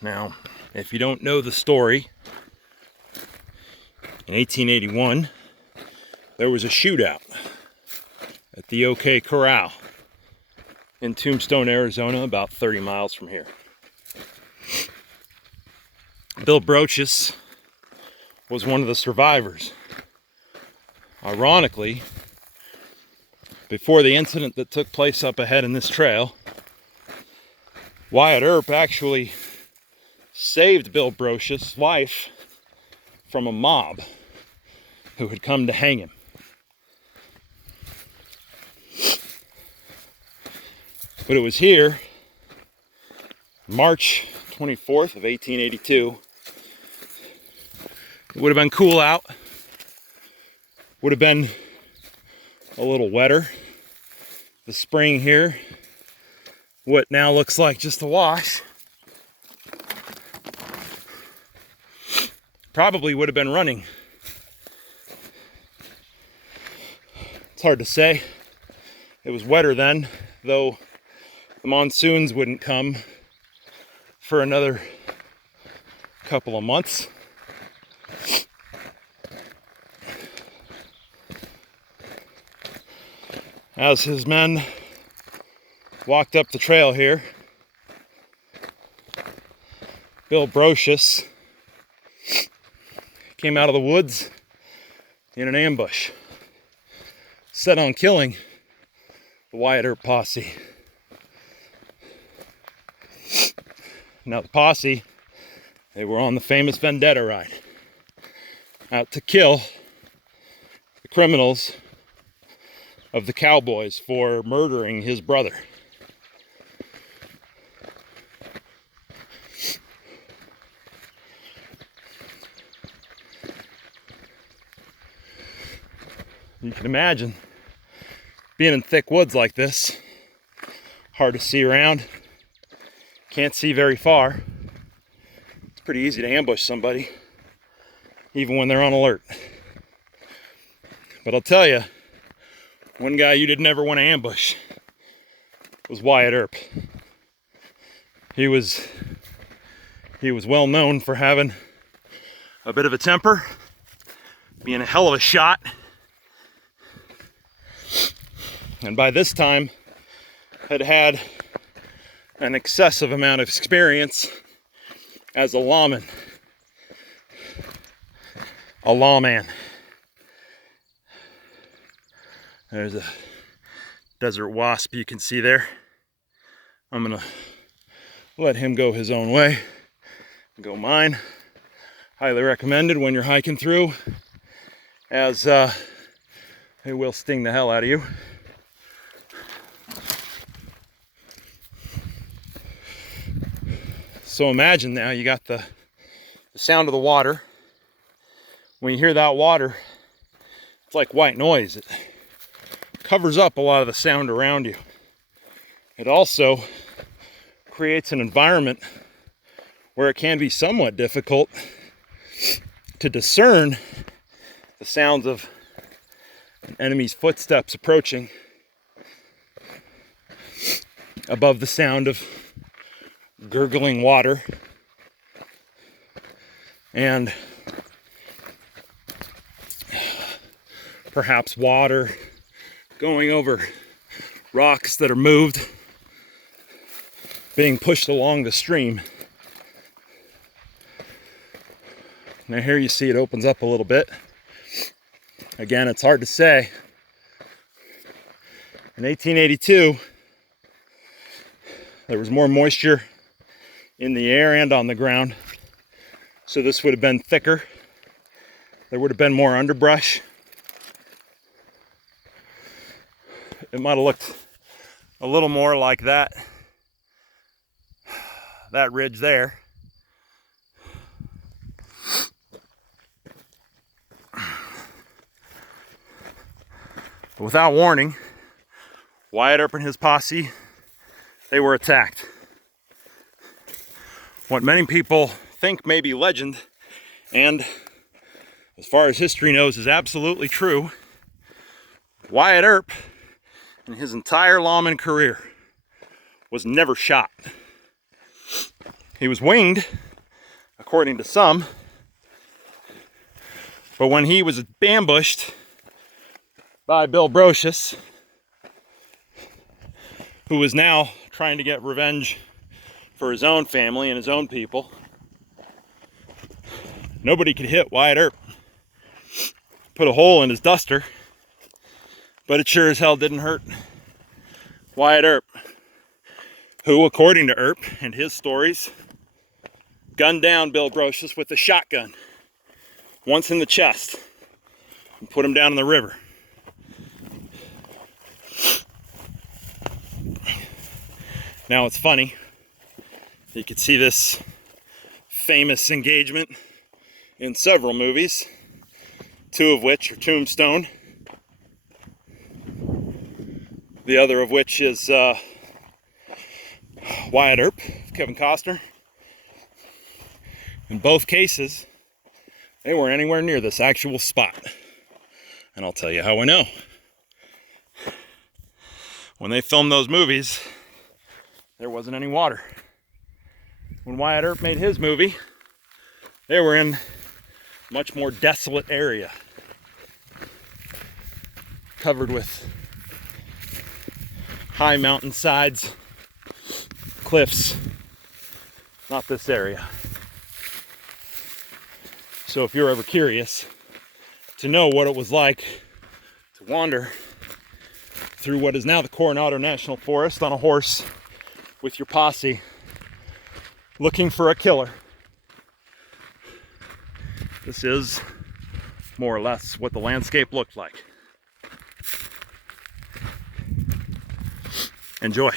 Now, if you don't know the story, in 1881, there was a shootout at the OK Corral in Tombstone, Arizona, about 30 miles from here. Bill Brocius was one of the survivors. Ironically, before the incident that took place up ahead in this trail, Wyatt Earp actually saved Bill Brocius' life from a mob who had come to hang him. But it was here, March 24th of 1882. It would have been cool out. Would have been a little wetter. The spring here, what now looks like just a wash, probably would have been running. It's hard to say. It was wetter then, though the monsoons wouldn't come for another couple of months. As his men walked up the trail here, Bill Brocius came out of the woods in an ambush, set on killing the Wyatt Earp Posse. Now the posse, they were on the famous Vendetta Ride, out to kill the criminals of the Cowboys for murdering his brother. You can imagine being in thick woods like this, hard to see around, can't see very far. It's pretty easy to ambush somebody, even when they're on alert. But I'll tell you, one guy you didn't ever want to ambush was Wyatt Earp. He was well known for having a bit of a temper, being a hell of a shot, and by this time had had an excessive amount of experience as a lawman, a lawman. There's a desert wasp you can see there. I'm gonna let him go his own way, go mine. Highly recommended when you're hiking through, as they will sting the hell out of you. So imagine now you got the sound of the water. When you hear that water, it's like white noise. It covers up a lot of the sound around you. It also creates an environment where it can be somewhat difficult to discern the sounds of an enemy's footsteps approaching above the sound of gurgling water and perhaps water going over rocks that are moved, being pushed along the stream. Now here you see it opens up a little bit. Again, it's hard to say. In 1882, there was more moisture in the air and on the ground, so this would have been thicker. There would have been more underbrush. It might have looked a little more like that ridge there. But without warning, Wyatt Earp and his posse, they were attacked. What many people think may be legend, and as far as history knows is absolutely true, Wyatt Earp, in his entire lawman career, was never shot. He was winged, according to some, but when he was ambushed by Bill Brocius, who was now trying to get revenge for his own family and his own people, nobody could hit Wyatt Earp. Put a hole in his duster, but it sure as hell didn't hurt Wyatt Earp, who, according to Earp and his stories, gunned down Bill Brocius with a shotgun once in the chest and put him down in the river. Now it's funny, you could see this famous engagement in several movies, two of which are Tombstone, the other of which is Wyatt Earp, Kevin Costner. In both cases, they weren't anywhere near this actual spot. And I'll tell you how I know. When they filmed those movies, there wasn't any water. When Wyatt Earp made his movie, they were in a much more desolate area, covered with high mountain sides, cliffs. Not this area. So if you're ever curious to know what it was like to wander through what is now the Coronado National Forest on a horse with your posse looking for a killer, this is more or less what the landscape looked like. Enjoy.